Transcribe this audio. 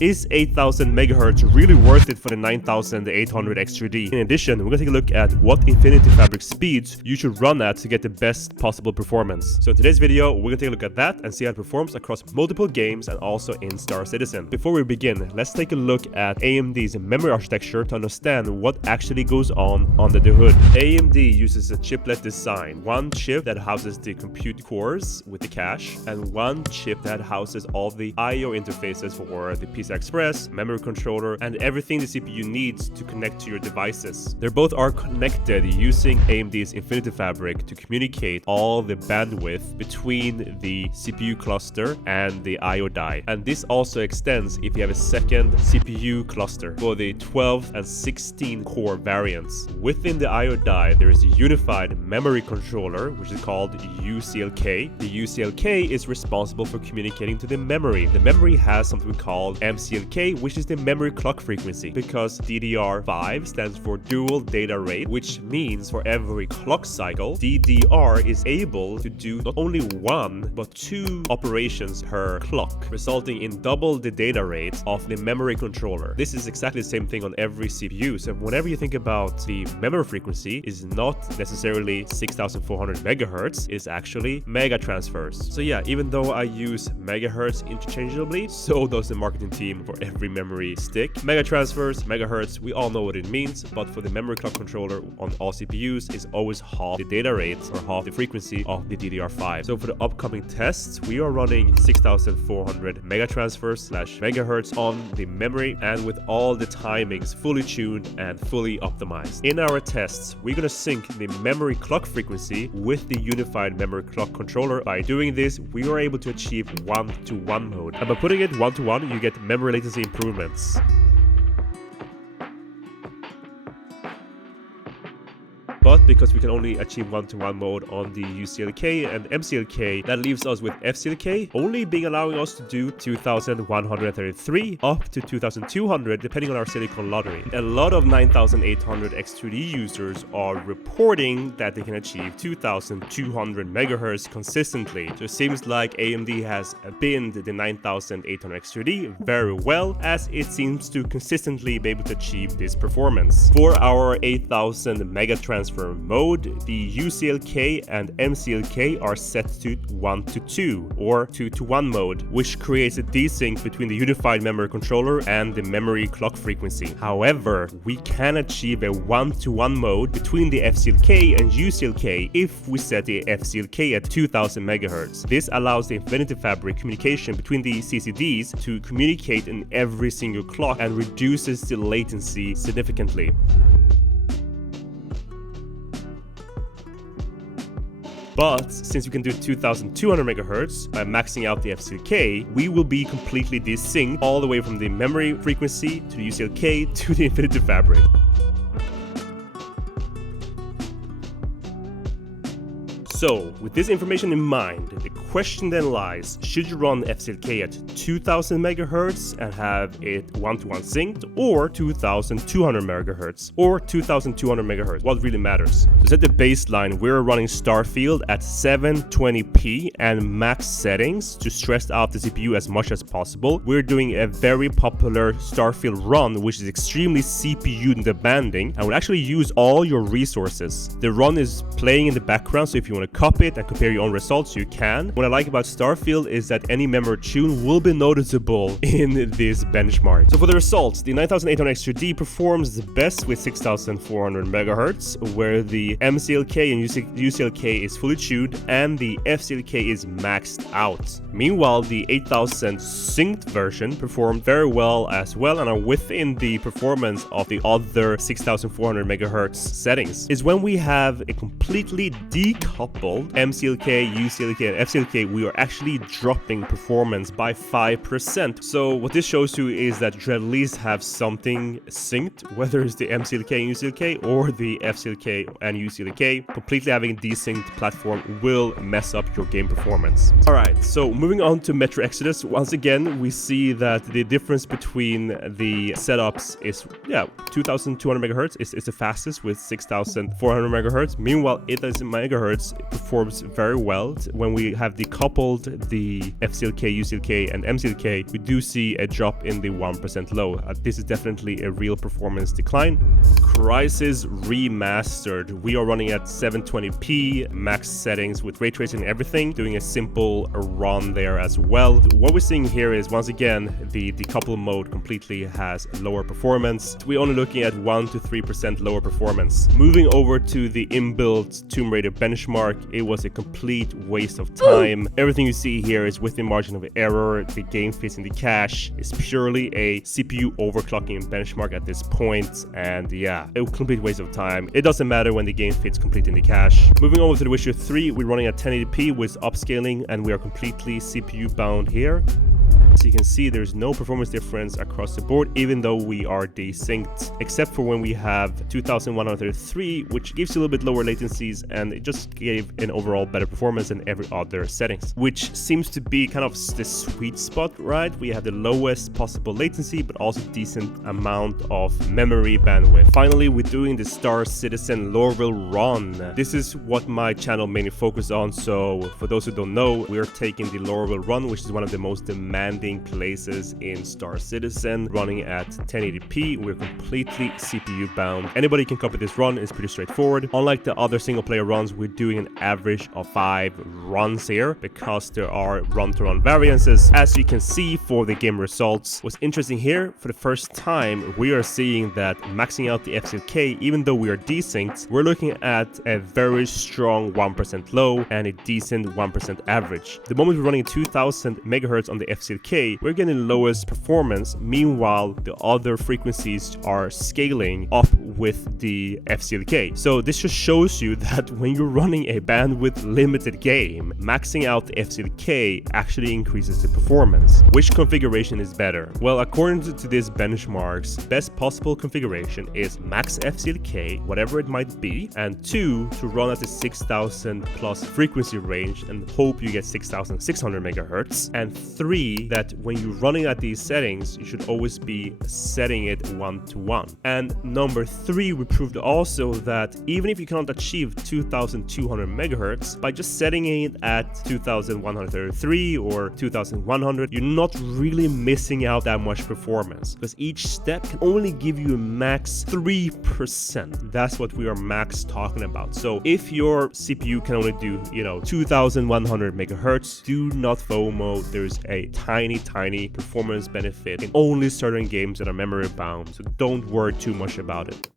is 8000 MHz really worth it for the 9800 X3D? In addition, we're gonna take a look at what Infinity Fabric speeds you should run at to get the best possible performance. So in today's video, we're gonna take a look at that and see how it performs across multiple games and also in Star Citizen. Before we begin, let's take a look at AMD's memory architecture to understand what actually goes on under the hood. AMD uses a chiplet design. One chip that houses the compute cores with the cache, and one chip that houses all the I/O interfaces for the PCI Express, memory controller, and everything the CPU needs to connect to your devices. They both are connected using AMD's Infinity Fabric to communicate all the bandwidth between the CPU cluster and the I/O die. And this also extends if you have a second CPU cluster for the 12 and 16 core variants. Within the I/O die, there is a unified memory controller, which is called UCLK. The UCLK is responsible for communicating to the memory. The memory has something called MCLK, which is the memory clock frequency, because DDR5 stands for dual data rate, which means for every clock cycle, DDR is able to do not only one, but two operations per clock, resulting in double the data rate of the memory controller. This is exactly the same thing on every CPU. So whenever you think about the memory frequency, is not necessarily 6400 megahertz, it's actually mega transfers. So yeah, even though I use megahertz interchangeably, so does the marketing team for every memory stick. Mega transfers, megahertz, we all know what it means, but for the memory clock controller on all CPUs is always half the data rate or half the frequency of the DDR5. So for the upcoming tests, we are running 6400 mega transfers / megahertz on the memory, and with all the timings fully tuned and fully optimized. In our tests, we're gonna sync the memory clock frequency with the unified memory clock controller. By doing this, we are able to achieve 1-to-1 mode. And by putting it 1-to-1, you get memory latency improvements. But because we can only achieve 1-to-1 mode on the UCLK and MCLK, that leaves us with FCLK only being allowing us to do 2133 up to 2200 depending on our silicon lottery. A lot of 9800 X2D users are reporting that they can achieve 2200 megahertz consistently. So it seems like AMD has binned the 9800 X2D very well, as it seems to consistently be able to achieve this performance. For our 8000 mega transfer mode, the UCLK and MCLK are set to 1-to-2 or 2-to-1 mode, which creates a desync between the unified memory controller and the memory clock frequency. However, we can achieve a 1-to-1 mode between the FCLK and UCLK if we set the FCLK at 2000 MHz. This allows the Infinity Fabric communication between the CCDs to communicate in every single clock and reduces the latency significantly. But since we can do 2200 MHz by maxing out the FCLK, we will be completely desynced all the way from the memory frequency to the UCLK to the Infinity Fabric. So, with this information in mind, the question then lies, should you run FCLK at 2000 MHz and have it 1-to-1 synced, or 2200 MHz, or 2200 MHz? What really matters? To set the baseline, we're running Starfield at 720p and max settings to stress out the CPU as much as possible. We're doing a very popular Starfield run, which is extremely CPU demanding and will actually use all your resources. The run is playing in the background, so if you want to copy it and compare your own results, you can. What I like about Starfield is that any memory tune will be noticeable in this benchmark. So for the results, the 9800 X3D performs the best with 6400 MHz, where the MCLK and UCLK is fully tuned and the FCLK is maxed out. Meanwhile, the 8000 synced version performed very well as well and are within the performance of the other 6400 MHz settings. Is when we have a completely decoupled MCLK, UCLK, and FCLK, we are actually dropping performance by 5%. So what this shows you is that you should at least have something synced, whether it's the MCLK and UCLK or the FCLK and UCLK. Completely having a desynced platform will mess up your game performance. Alright, so moving on to Metro Exodus, once again, we see that the difference between the setups is, 2200 MHz is the fastest with 6400 MHz. Meanwhile, 8000 MHz performs very well when we have decoupled the FCLK, UCLK, and MCLK, we do see a drop in the 1% low. This is definitely a real performance decline. Crysis Remastered. We are running at 720p, max settings with ray tracing and everything, doing a simple run there as well. What we're seeing here is, once again, the decouple mode completely has lower performance. We're only looking at 1 to 3% lower performance. Moving over to the inbuilt Tomb Raider benchmark, it was a complete waste of time. Everything you see here is within margin of error. The game fits in the cache. It's purely a CPU overclocking benchmark at this point, and yeah, a complete waste of time. It doesn't matter when the game fits complete in the cache. Moving over to the Witcher 3, we're running at 1080p with upscaling, and we are completely CPU bound here. So you can see there's no performance difference across the board, even though we are desynced, except for when we have 2133, which gives you a little bit lower latencies, and it just gave an overall better performance than every other settings, which seems to be kind of the sweet spot, right? We have the lowest possible latency, but also decent amount of memory bandwidth. Finally, we're doing the Star Citizen Lorville run. This is what my channel mainly focuses on, so for those who don't know, we're taking the Lorville run, which is one of the most demanding places in Star Citizen, running at 1080p. We're completely CPU bound. Anybody can copy this run. It's pretty straightforward. Unlike the other single player runs, we're doing an average of 5 runs here because there are run-to-run variances. As you can see for the game results, what's interesting here, for the first time we are seeing that maxing out the FCLK, even though we are desynced, we're looking at a very strong 1% low and a decent 1% average. The moment we're running 2000 megahertz on the FCLK, we're getting lowest performance. Meanwhile, the other frequencies are scaling up with the FCLK. So this just shows you that when you're running a bandwidth limited game, maxing out the FCLK actually increases the performance. Which configuration is better? Well, according to this benchmarks, best possible configuration is max FCLK, whatever it might be, and 2, to run at the 6000 plus frequency range and hope you get 6600 megahertz, and 3, that when you're running at these settings, you should always be setting it 1-to-1. And number 3, we proved also that even if you cannot achieve 2200 megahertz, by just setting it at 2133 or 2100, you're not really missing out that much performance, because each step can only give you a max 3%. That's what we are max talking about. So if your CPU can only do, 2100 megahertz, do not FOMO. There's a tiny performance benefit in only certain games that are memory bound, so don't worry too much about it.